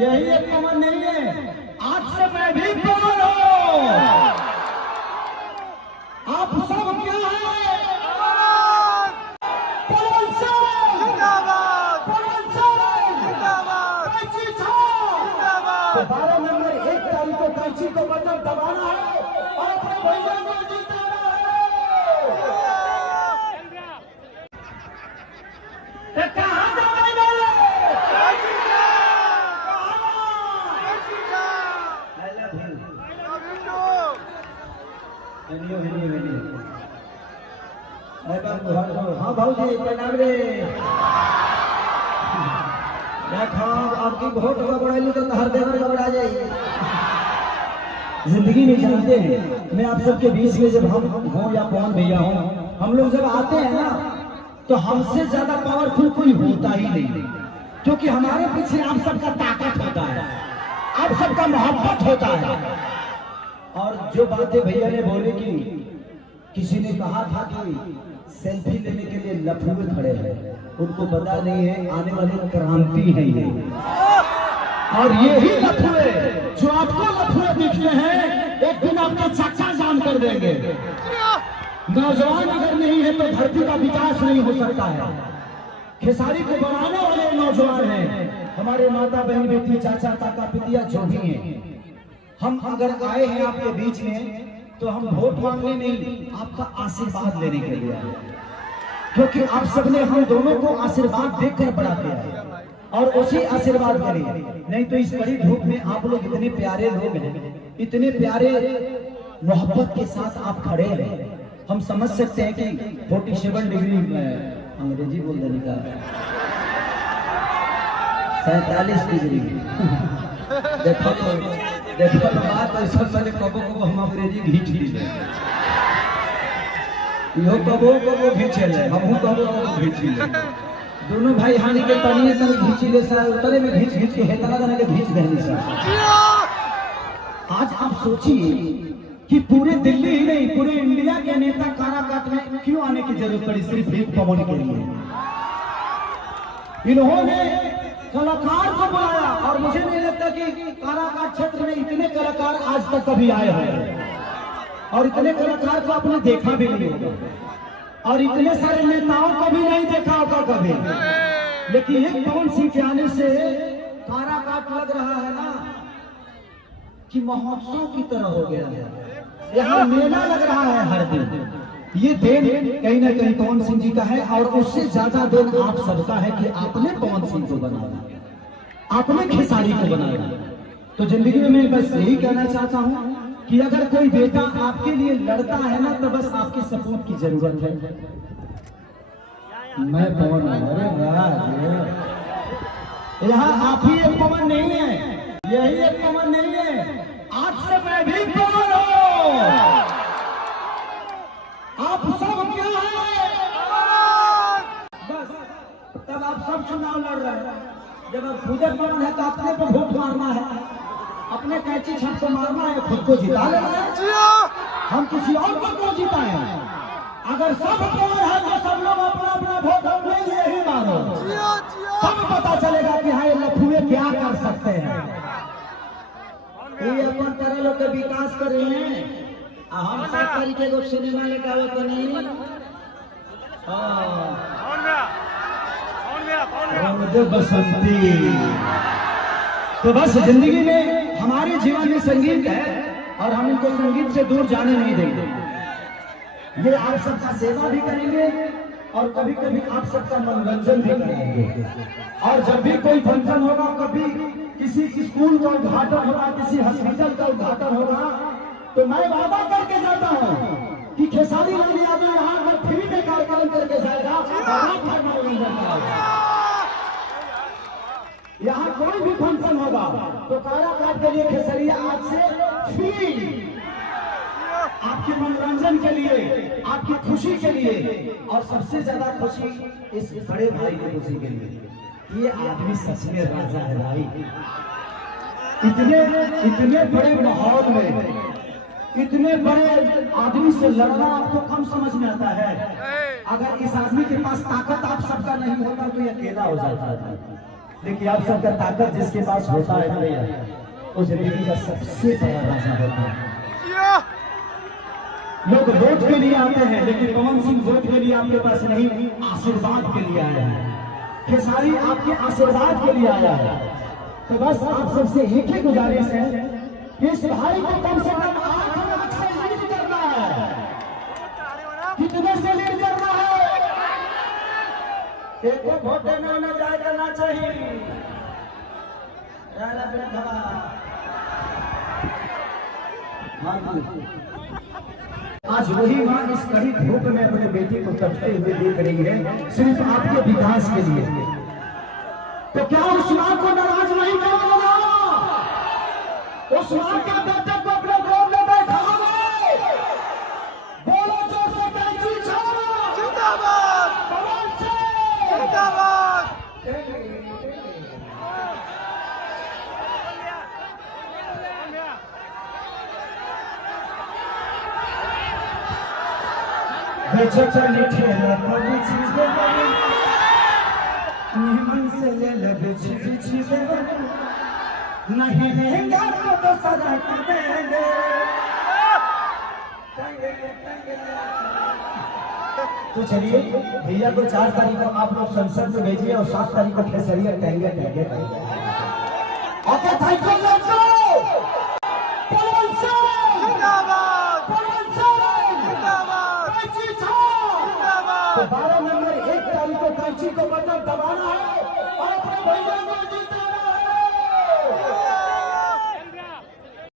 यही एक पवन नहीं है, आज से मैं भी पवन हूँ। आप सब क्या है? पवन सिंह जिंदाबाद, पवन सिंह जिंदाबाद, कैंची छाप जिंदाबाद। तो 12 नंबर 1 तारीख को कैंची को बटन दबाना है और अपने भैया को जीताना है। कहाँ दबाएंगे? हाँ भाजी प्रणाम रे। आपकी वोट गड़बड़ाई तो हर देवर गड़बड़ा जाए। जिंदगी में जानते हैं, मैं आप सबके बीच में जब हम हों या पवन भैया हों, हम लोग जब आते हैं ना तो हमसे ज्यादा पावरफुल कोई होता ही नहीं, क्योंकि हमारे पीछे आप सबका ताकत होता है, आप सबका मोहब्बत होता है। और जो बातें भैया ने बोली कि किसी ने कहा था कि सेल्फी लेने के लिए लफुए खड़े हैं, उनको पता नहीं है आने वाली क्रांति है ये। और यही लफुए जो आपको लफुए दिखते हैं, एक दिन आपका चक्का जाम कर देंगे। नौजवान अगर नहीं है तो धरती का विकास नहीं हो सकता है। खेसारी को बनाने वाले नौजवान हैं, हमारे माता बहन बेटी चाचा काका पितिया जो भी हैं। हम अगर आए हैं आपके बीच में तो हम वोट मांगने नहीं, आपका आशीर्वाद लेने के लिए आए, क्योंकि आप सबने हम दोनों को आशीर्वाद देकर बड़ा किया है और उसी आशीर्वाद के लिए। नहीं तो इस बड़ी धूप में आप लोग इतने प्यारे लोग हैं, इतने प्यारे मोहब्बत के साथ आप खड़े हैं। हम समझ सकते हैं कि 47 डिग्री अंग्रेजी बोल देने का 47 डिग्री देखो बात ऐसा पहले कबो कबो हम अंग्रेजी घींच ली, यो कबो कबो घींचे ले, हम कबो कबो घींच ले। दोनों भाई हानि के तनिए तक घींच ले सा, उतरे में घींच घींच के हेतला देने के घींच देने सा। आज आप सोचिए कि पूरे दिल्ली ही नहीं पूरे इंडिया के नेता काराकाट में क्यों आने की जरूरत पड़ी सिर्फ एक पवन के लिए। इन्होंने कलाकार को बुलाया और मुझे नहीं लगता कि काराकाट क्षेत्र में इतने कलाकार आज तक कभी आए हैं, और इतने कलाकार को आपने देखा भी नहीं होगा, और इतने सारे नेताओं को भी नहीं देखा होगा कभी। लेकिन एक पवन सिंह के आने से काराकाट लग रहा है ना कि महोत्सव की तरह हो गया है। यहाँ मेला लग रहा है हर दिन। ये देन कहीं ना कहीं पवन सिंह जी का है, और उससे ज्यादा देन आप सबका है कि आपने पवन सिंह को बनाया, आपने खेसारी को बनाया। तो जिंदगी में मैं बस यही कहना चाहता हूँ कि अगर कोई बेटा आपके लिए लड़ता है ना तो बस आपके सपोर्ट की जरूरत है। मैं पवन हूँ, अरे यहाँ आप ही एक पवन नहीं है, यही एक पवन नहीं है, आज से मैं भी पवन हूँ। आप सब क्या है? बस तब आप सब चुनाव लड़ रहे हैं। जब आप खुद पवन है तो अपने को वोट मारना है, अपने कैंची छाप को मारना है, खुद को जिता लेना है। हम किसी और को क्यों जिताएं? अगर सब पवन है तो सब लोग अपना अपना वोट अपने लिए ही मारो, तब पता चलेगा कि हाँ ये लफुए क्या कर सकते हैं। ये अपन तरह लोग के विकास कर रहे हैं। हम सब तरीके को सिनेमा लेकर आओ तो नहीं। बसंती तो बस जिंदगी में हमारे जीवन में संगीत है और हम इनको संगीत से दूर जाने नहीं देंगे। ये आप सबका सेवा भी करेंगे और कभी कभी आप सबका मनोरंजन भी करेंगे। और जब भी कोई फंक्शन होगा, कभी किसी स्कूल का उद्घाटन होगा, किसी हॉस्पिटल का उद्घाटन होगा, तो मैं वादा करके जाता हूँ कि खेसारी लाल यादव यहाँ पर फ्री में कार्यक्रम करके जाएगा। यहाँ कोई भी फंक्शन होगा तो काराकाट के लिए खेसरिया आज से फ्री, आपके मनोरंजन के लिए, आपकी खुशी के लिए, और सबसे ज्यादा खुशी इस बड़े भाई की खुशी के लिए। ये आदमी सच में राजा है भाई। इतने बड़े माहौल में इतने बड़े आदमी से लड़ना आपको कम समझ में आता है। अगर इस आदमी के पास ताकत आप सबका नहीं होता तो ये अकेला हो जाता है। देखिए आप सबका ताकत जिसके पास होता है ना भैया, वो जिंदगी का सबसे बड़ा राजा होता है। लोग वोट के लिए आते हैं, लेकिन पवन सिंह वोट के लिए आपके पास नहीं, आशीर्वाद के लिए आया है। खेसारी आपके आशीर्वाद के लिए आया है। तो बस आप सबसे एक ही गुजारिश है कि इस भाई को कम से कम 8 लाख से लीड करना है। कितने से लीड करना है? एक वोट देना न जाए करना चाहिए। आज वही माँ इस कड़ी धूप में अपने बेटे को तपते हुए देख रही है, सिर्फ आपके विकास के लिए। तो क्या उस माँ को नाराज नहीं करोगे? उस माँ के बेटे को अपने गोद में बैठाओगे? बोलो जोर से, कैंची छाओ जिंदाबाद, पवन सिंह जिंदाबाद। चली ठेला कभी चीजें निमन से ले ले बिछी बिछी दे, नहीं देंगे तो सजा कर देंगे। तो चलिए भैया को 4 तारीख को आप लोग संसद में भेजिए और 7 तारीख को खेसरिया टहंगे टहंगे ओके। थैंक यू दोस्तों। पवन सिंह जिंदाबाद, पवन सिंह जिंदाबाद, कैंची छाओ जिंदाबाद। तो 12 नंबर 1 तारीख को कैंची को बटन दबाना है और अपने भैया को जीते